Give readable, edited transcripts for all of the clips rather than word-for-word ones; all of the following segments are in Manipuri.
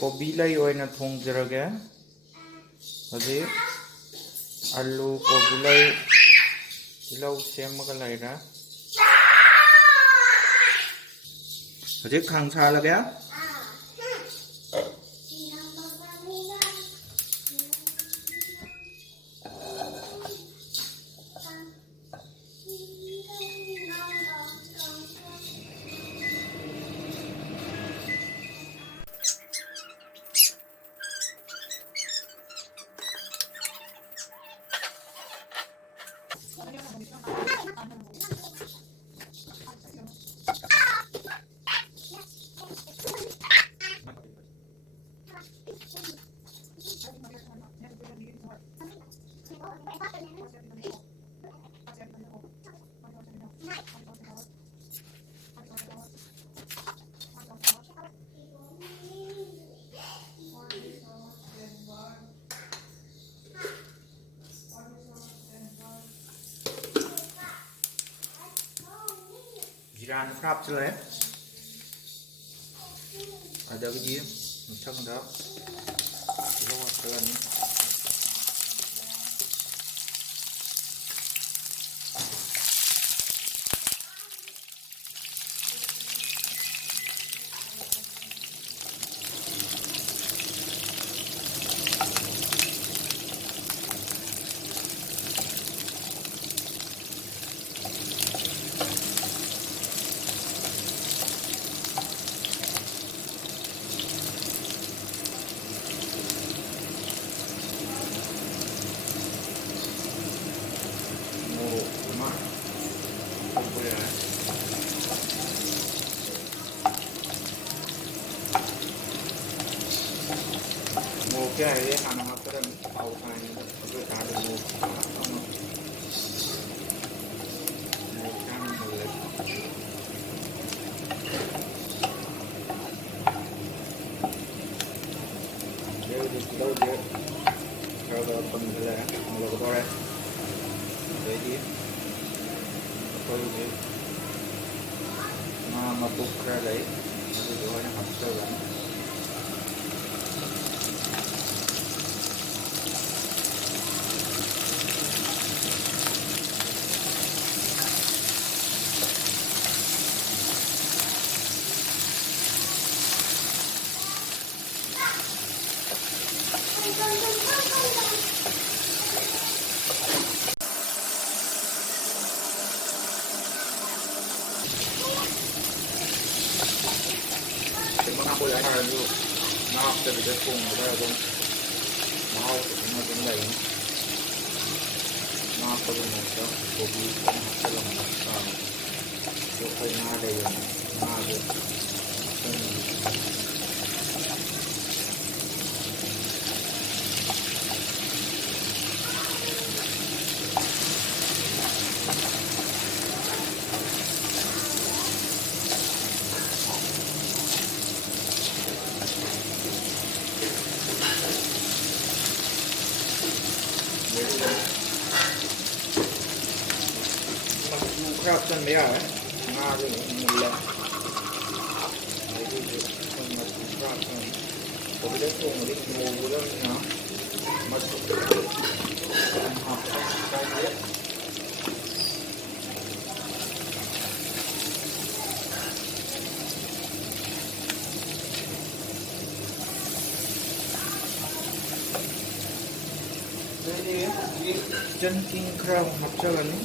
ꯀꯣꯕꯤ ꯂꯩ ꯑꯣꯏꯅ ꯊꯣꯡꯖꯔꯒꯦ ꯍꯧꯖꯤꯛ ꯑꯂꯨ ꯀꯣꯕꯤ ꯂꯩ ꯇꯤꯜꯍꯧ ꯁꯦꯝꯃꯒ ꯂꯩꯔꯦ ꯍꯧꯖꯤꯛ ꯈꯥꯡ ꯁꯥꯍꯜꯂꯒꯦ ꯖꯤꯔꯥꯅ ꯈꯔ ꯍꯥꯞꯆꯤꯜꯂꯦ ꯑꯗꯒꯤꯗꯤ ꯃꯊꯪꯗ ꯇꯤꯜꯍꯧ ꯍꯥꯞꯆꯤꯜꯂꯅꯤ Moga ya anak aku dan tahu kan itu ada moga boleh dia kalau dia kalau pembelah mulai berkorek jadi kalau dia mabuk kerja itu doa yang harus jalan Aku yang dulu, maaf saya bisa pun ada dong, mau cuma cuma ini, maaf kalau macam kopi kan kalau macam, itu kan ada yang ada, kerap kan dia, ada mula, jadi kan masih kerap kan, kalau dia tu mungkin mau bulan ni, masuk apa dia. Jadi jengking kerap hapcalan ni.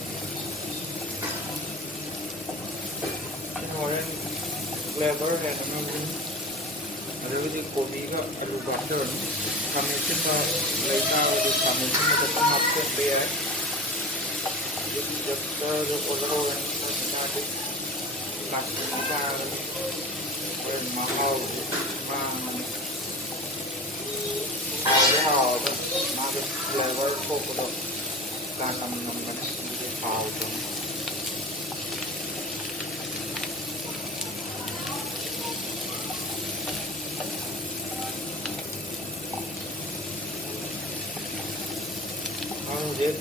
Orang flavor dan mungkin ada lagi kopi ka alu butter kami cuma leita untuk kami cuma tetap makan dia jadi jadi orang nanti masih kita orang mahal mahal tu mahal flavor kopi tu kan nama jadi mahal tu Jadi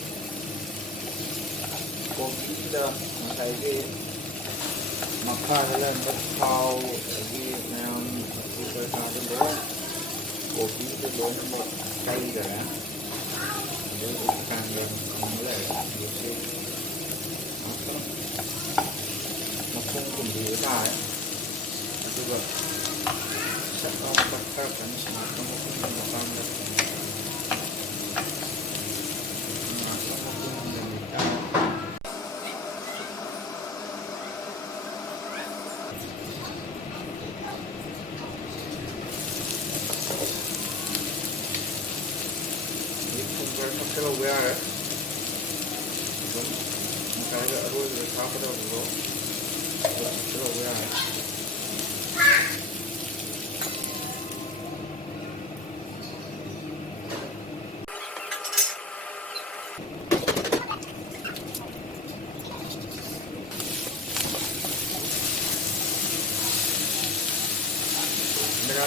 kopi dah macam ini makan dalam berkau lagi macam itu berkata ꯀꯣꯕꯤꯗꯨ ꯂꯣꯏꯅꯃꯛ ꯀꯩꯈꯔꯦ ꯑꯗꯨ ꯀꯥꯟꯗ ꯂꯩꯔꯦ ꯍꯧꯖꯤꯛꯇꯤ ꯉꯥꯛꯇꯪ ꯃꯈꯣꯡ ꯊꯨꯝꯕꯤꯕ ꯇꯥꯔꯦ ꯑꯗꯨꯒ ꯁꯠ ꯂꯥꯎꯅ ꯇꯛꯊꯔꯛꯀꯅꯤ ꯉꯥꯛꯇꯪ ꯃꯈꯣꯡ ꯊꯨꯝꯕꯀꯥꯟꯗꯉꯥꯛꯇꯪ ꯃꯈꯣꯡ ꯊꯨꯝꯖꯤꯟꯕꯤ ꯇꯥꯔꯦ ꯊꯨꯝ ꯈꯔ ꯊꯛꯆꯜꯍꯧꯕ ꯌꯥꯔꯦ ꯑꯗꯨꯝ ꯉꯁꯥꯏꯒ ꯑꯔꯣꯏꯕꯗ ꯊꯥꯛꯀꯗꯕꯗꯣ ꯊꯛꯆꯜꯍꯧꯕ ꯌꯥꯔꯦ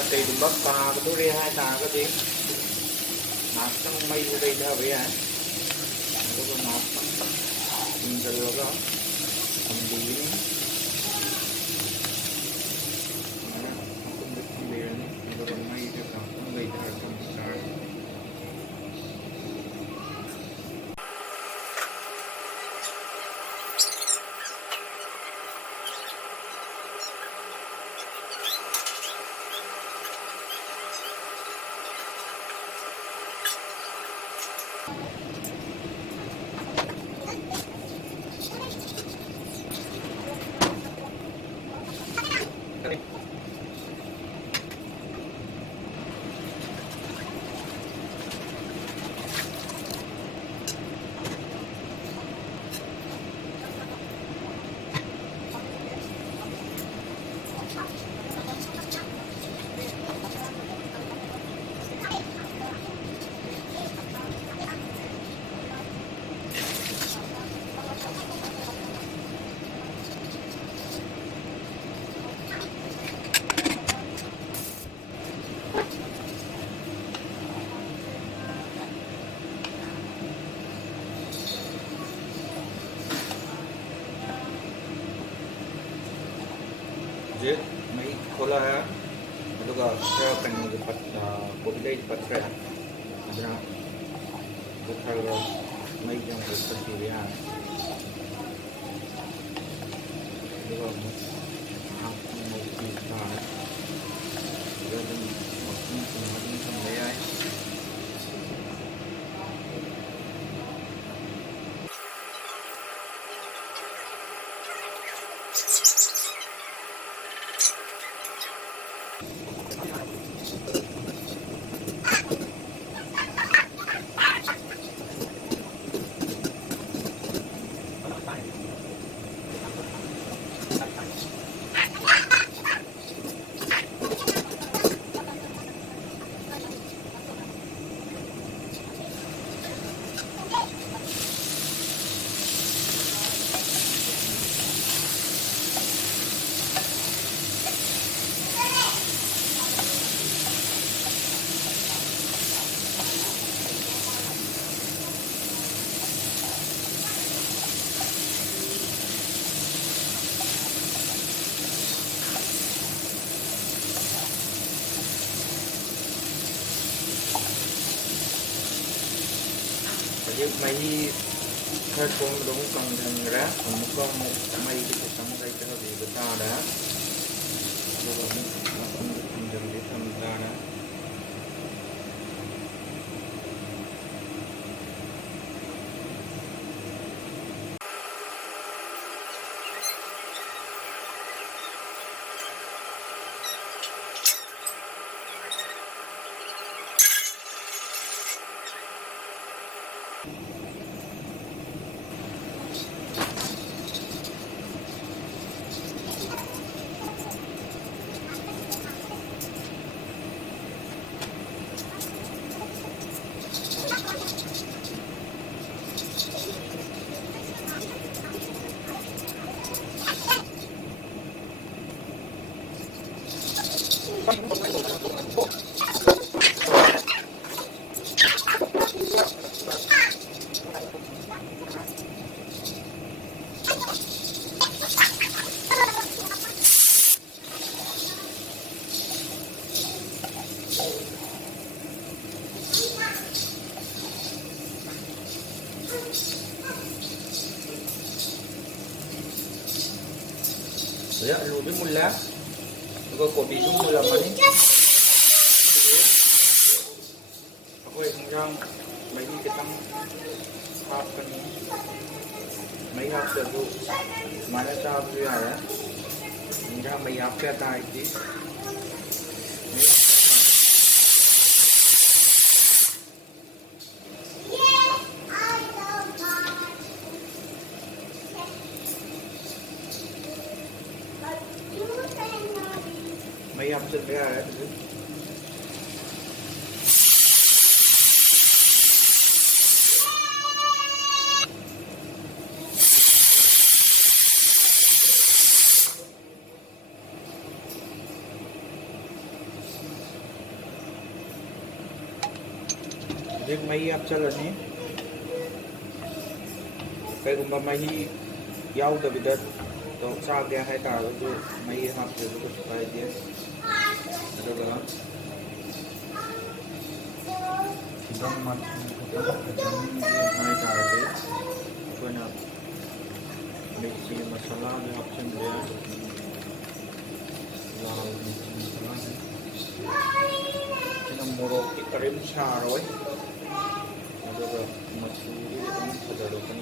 ꯀꯩꯒꯨꯝꯕ ꯀꯥꯒꯗꯣꯔꯦ ꯍꯥꯏꯇꯥꯔꯒꯗꯤ ꯉꯥꯏꯍꯥꯛꯇꯪ ꯃꯩꯗꯨ ꯂꯩꯊꯕ ꯌꯥꯏ ꯑꯗꯨꯒ ꯉꯥꯏꯍꯥꯛꯇꯪ ꯊꯨꯝꯖꯤꯜꯂꯒ ꯊꯝꯕꯤꯒꯅꯤ ꯑꯗꯨꯃꯥꯏꯅ ꯃꯈꯨꯝꯗ ꯊꯝꯕꯤꯔꯅꯤ ꯑꯗꯨꯒ ꯃꯩꯗꯨ ꯉꯥꯏꯍꯥꯛꯇꯪ ꯂꯩꯊꯔ ꯊꯝꯕꯤ ꯇꯥꯔꯦ ꯍꯧꯖꯤꯛ ꯃꯩ ꯊꯣꯛꯂꯛꯑꯦ ꯑꯗꯨꯒ ꯈꯔ ꯀꯩꯅꯣꯁꯦ ꯀꯣꯕꯤꯂꯩ ꯄꯠꯈ꯭ꯔꯦ ꯑꯗꯨꯅ ꯈꯔ ꯃꯩꯁꯦ ꯑꯃꯨꯛ ꯇꯠꯄꯤꯕ ꯌꯥꯔꯦ ꯑꯗꯨꯒ ꯑꯃꯨꯛ ꯉꯥꯏꯍꯥꯛꯇꯪ ꯉꯧꯕꯤꯕ ꯇꯥꯔꯦ ꯑꯗꯨꯒ ꯑꯗꯨꯝ ꯃꯈꯨꯝ ꯈꯨꯝꯃꯒ ꯑꯗꯨꯝ ꯊꯝꯕ ꯌꯥꯏ ꯍꯧꯖꯤꯛ ꯃꯍꯤ ꯈꯔ ꯊꯣꯡꯕꯗ ꯑꯃꯨꯛ ꯀꯪꯁꯤꯟꯈ꯭ꯔꯦ ꯑꯃꯨꯛꯀ ꯑꯃꯨꯛ ꯃꯩꯗꯨ ꯈꯤꯇꯪ ꯂꯩꯊꯕꯤꯕ ꯇꯥꯔꯦ ꯑꯗꯨꯒ ꯑꯃꯨꯛ ꯃꯈꯨꯝꯗ ꯊꯝꯖꯤꯟꯕꯤ ꯊꯝ ꯇꯥꯔꯦ Đấy, lùi với một lá rồi cổ bị rung một lần mà đi quay thằng răng mấy cái tăng hạt cần mấy hạt sử dụng mà nó sao bây giờ đấy thằng răng mấy hạt cái tài chứ mấy hạt chân bây giờ đấy Jadi may apsalan ni kaya kung may yaw da bidat to sa dia hai ta to may hap de ko pai dia ada ba dong mat ko hai ta de ko na mirchi masala de option dia laal mirchi masala kita morok krim sa rồi rồi masuri cũng thật được cái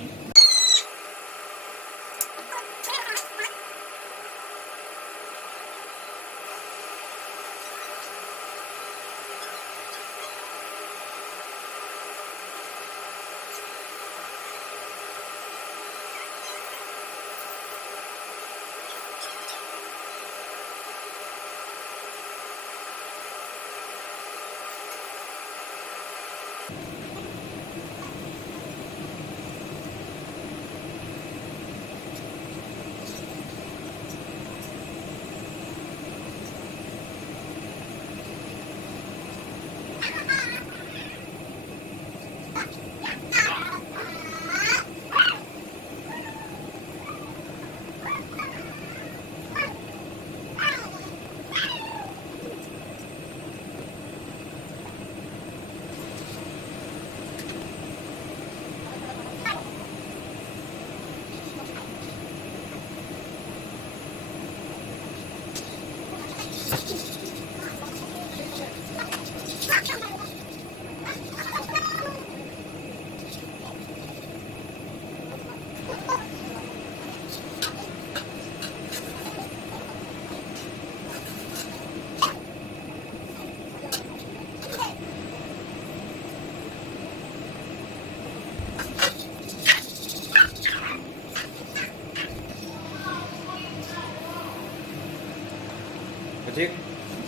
Jadi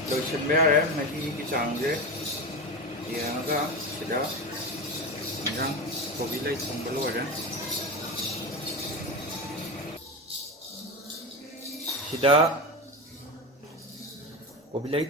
dosen merah magi pisang je, dia agak sudah, orang kopi lagi sambal ada, sudah kopi lagi